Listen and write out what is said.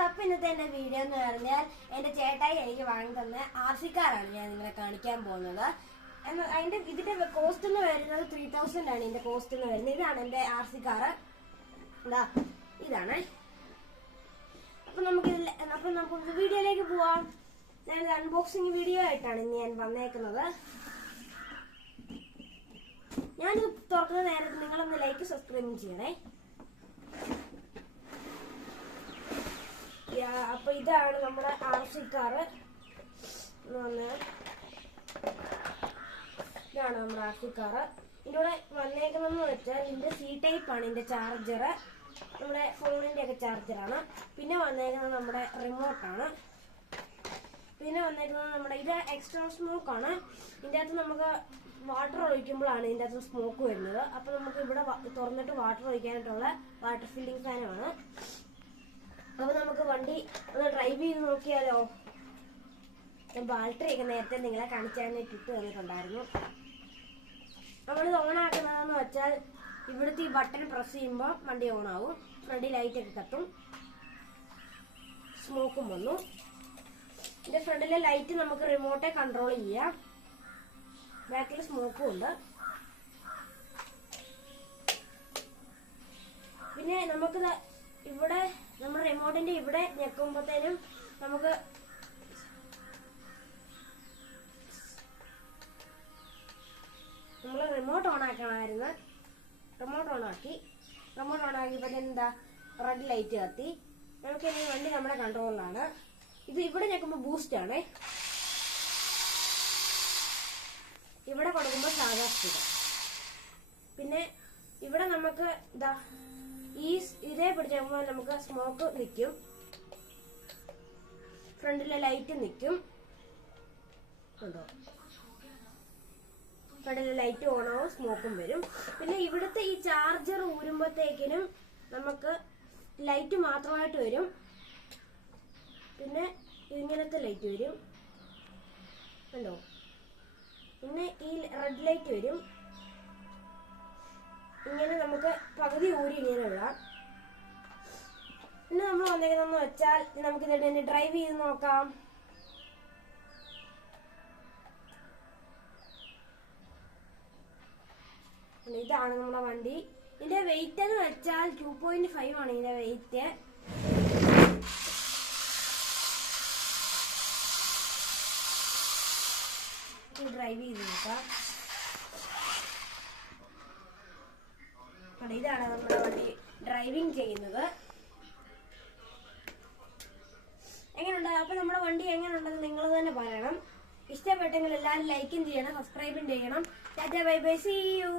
Friends, അപ്പം ഇന്നത്തെ എൻ്റെ വീഡിയോ എന്ന് പറഞ്ഞാൽ എൻ്റെ ചേട്ടായി എനിക്ക് വാങ്ങി തന്ന RC കാറാണ് ഞാൻ നിങ്ങളെ കാണിക്കാൻ പോകുന്നത്. ഇതിന്റെ കോസ്റ്റ് എന്ന് വരുന്നത് 3000 ആണ്. ഇതിന്റെ കോസ്റ്റ് എന്ന് വരുന്നത്. ഇതാണ് എൻ്റെ RC കാറ്. ഇതാണ്. അപ്പം നമുക്ക് വീഡിയോയിലേക്ക് പോവാം. ഞാൻ അൺബോക്സിങ് വീഡിയോ ആയിട്ടാണ് ഞാൻ വന്നേക്കുന്നത്. ഞാനിത് തുറക്കുന്ന നേരത്തെ നിങ്ങളൊന്ന് ലൈക്ക് സബ്സ്ക്രൈബ് ചെയ്യണേ. അപ്പൊ ഇതാണ് നമ്മുടെ RC കാറ്. ഇതാണ് നമ്മുടെ RC കാറ്. ഇതിലൂടെ വന്നേക്കുന്നതെന്ന് വെച്ചാൽ ഇതിന്റെ C-type ആണ്. ഇതിന്റെ ചാർജർ നമ്മുടെ ഫോണിന്റെ ഒക്കെ ചാർജറാണ്. പിന്നെ വന്നേക്കുന്നത് നമ്മുടെ റിമോട്ടാണ്. പിന്നെ വന്നേക്കുന്നത് നമ്മുടെ ഇത് എക്സ്ട്രാ സ്മോക്ക് ആണ്. ഇതിൻ്റെ അകത്ത് നമുക്ക് വാട്ടർ ഒഴിക്കുമ്പോഴാണ് ഇതിൻ്റെ അകത്ത് സ്മോക്ക് വരുന്നത്. അപ്പൊ നമുക്ക് ഇവിടെ തുറന്നിട്ട് വാട്ടർ ഒഴിക്കാനായിട്ടുള്ള വാട്ടർ ഫില്ലിംഗ് ഫാനാണ്. അപ്പൊ നമുക്ക് വണ്ടി ഒന്ന് ഡ്രൈവ് ചെയ്ത് നോക്കിയാലോ? ഞാൻ ബാറ്ററി ഒക്കെ നേരത്തെ നിങ്ങളെ കാണിച്ചാനായിട്ട് ഇട്ട് തന്നിട്ടുണ്ടായിരുന്നു. നമ്മളിത് ഓൺ ആക്കുന്നതെന്ന് വെച്ചാൽ ഇവിടുത്തെ ഈ ബട്ടൺ പ്രസ് ചെയ്യുമ്പോൾ വണ്ടി ഓൺ ആവും. ഫ്രണ്ടിൽ ലൈറ്റ് ഒക്കെ കത്തും. സ്മോക്കും വന്നു. ഇതിന്റെ ഫ്രണ്ടിലെ ലൈറ്റ് നമുക്ക് റിമോട്ടെ കൺട്രോൾ ചെയ്യാം. ബാക്കിൽ സ്മോക്കും ഉണ്ട്. പിന്നെ നമുക്ക് ഇവിടെ നമ്മുടെ റിമോട്ടിന്റെ ഇവിടെ ഞെക്കുമ്പോഴത്തേനും നമുക്ക് നമ്മൾ റിമോട്ട് ഓൺ ആക്കണമായിരുന്നു. റിമോട്ട് ഓൺ ആക്കിയപ്പോൾ എന്താ റെഡ് ലൈറ്റ് കത്തി. നമുക്ക് ഇനി വണ്ടി നമ്മുടെ കൺട്രോളിലാണ്. ഇത് ഇവിടെ ഞെക്കുമ്പോൾ ബൂസ്റ്റ് ആണ്. ഇവിടെ കൊടുക്കുമ്പോൾ സാധാ സ്പീഡ്. പിന്നെ ഇവിടെ നമുക്ക് ഇതേ പിടിച്ചപ്പോൾ നമുക്ക് സ്മോക്ക് നിൽക്കും. ഫ്രണ്ടിലെ ലൈറ്റ് നിൽക്കും. ഉണ്ടോ? ഫ്രണ്ടിലെ ലൈറ്റ് ഓൺ ആവും, സ്മോക്കും വരും. പിന്നെ ഇവിടുത്തെ ഈ ചാർജർ ഊരുമ്പോഴത്തേക്കിനും നമുക്ക് ലൈറ്റ് മാത്രമായിട്ട് വരും. പിന്നെ ഇങ്ങനത്തെ ലൈറ്റ് വരും. ഉണ്ടോ? പിന്നെ ഈ റെഡ് ലൈറ്റ് വരും. ഇങ്ങനെ നമുക്ക് പകുതി ഊരി ഇങ്ങനെ ഇടാം. പിന്നെ നമ്മൾ വന്നേക്കുന്നതെന്ന് വെച്ചാൽ നമുക്ക് ഇതിനെ ഡ്രൈവ് ചെയ്ത് നോക്കാം. ഇതാണ് നമ്മുടെ വണ്ടി. ഇതിന്റെ വെയിറ്റ് എന്ന് വെച്ചാൽ 2.5 ആണ് ഇതിന്റെ വെയിറ്റ്. ഡ്രൈവ് ചെയ്ത് നോക്കാം. ഇതാണ് നമ്മുടെ വണ്ടി ഡ്രൈവിംഗ് ചെയ്യുന്നത്. എങ്ങനെയുണ്ട്? അപ്പൊ നമ്മുടെ വണ്ടി എങ്ങനെയുണ്ടെന്ന് നിങ്ങൾ തന്നെ പറയണം. ഇഷ്ടപ്പെട്ടെങ്കിൽ എല്ലാവരും ലൈക്കും ചെയ്യണം, സബ്സ്ക്രൈബും ചെയ്യണം. Tata bye bye, see U.